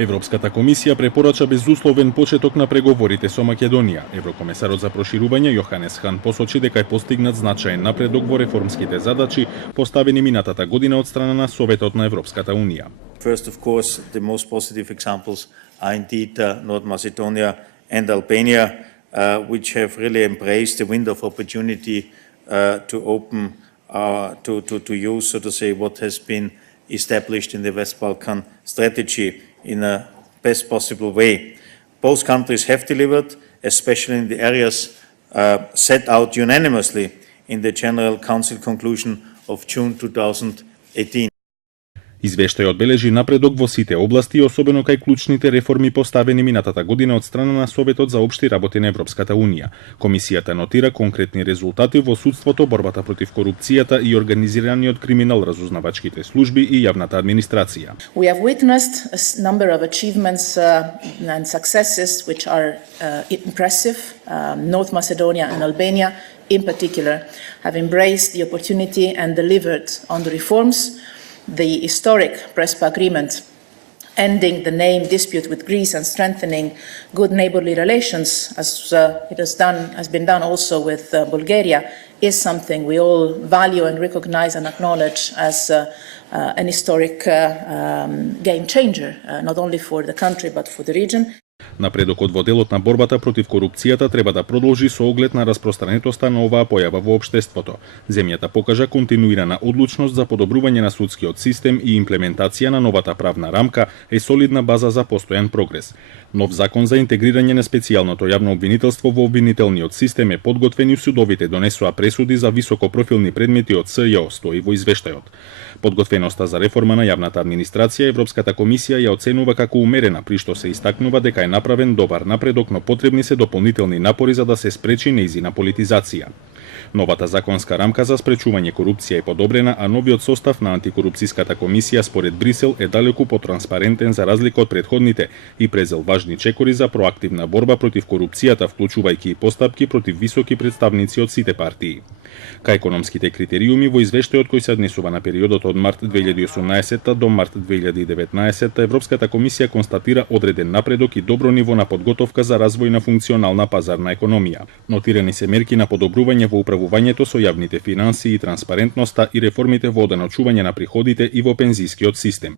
Европската комисија препорача безусловен почеток на преговорите со Македонија. Еврокомесарот за проширување Јоханес Хан посочи дека е постигнат значаен напредок во реформските задачи поставени минатата година од страна на Советот на Европската Унија. First, of course, the most positive examples are indeed North Macedonia and Albania, which have really embraced the window of opportunity to open, to use, so to say, what has been established in the West Balkan strategy in a best possible way. Both countries have delivered, especially in the areas set out unanimously in the General Council conclusion of June 2018. Извештајот бележи напредок во сите области, особено кај клучните реформи поставени минатата година од страна на Советот за општи работи на Европската Унија. Комисијата нотира конкретни резултати во судството, борбата против корупцијата и организираниот криминал, разузнавачките служби и јавната администрација. We have witnessed a number of achievements and successes which are impressive. North Macedonia and Albania, in particular, have embraced the opportunity and delivered on the reforms. The historic Prespa agreement ending the name dispute with Greece and strengthening good neighbourly relations, as it has been done also with Bulgaria, is something we all value and recognise and acknowledge as an historic game changer, not only for the country but for the region. Напредокот во делот на борбата против корупцијата треба да продолжи со оглед на распространетоста на оваа појава во општеството. Земјата покажа континуирана одлучност за подобрување на судскиот систем и имплементација на новата правна рамка е солидна база за постојан прогрес. Нов закон за интегрирање на специјалното јавно обвинителство во обвинителниот систем е подготвен и судовите донесоа пресуди за високопрофилни предмети од СЈО, стои во извештајот. Подготвеноста за реформа на јавната администрација Европската комисија ја оценува како умерена, при што се истакнува дека е направен добар напредок, но потребни се дополнителни напори за да се спречи нејзина политизација. Новата законска рамка за спречување корупција е подобрена, а новиот состав на антикорупцијската комисија според Брисел е далеку потранспарентен за разлика од претходните и презел важни чекори за проактивна борба против корупцијата, вклучувајќи и постапки против високи представници од сите партии. Кај економските критериуми во извештајот кој се однесува на периодот од март 2018 до март 2019, Европската комисија констатира одреден напредок и добро ниво на подготовка за развој на функционална пазарна економија. Нотирани се мерки на подобрување во управувањето со јавните финансии и транспарентноста и реформите во оденочување на приходите и во пензискиот систем.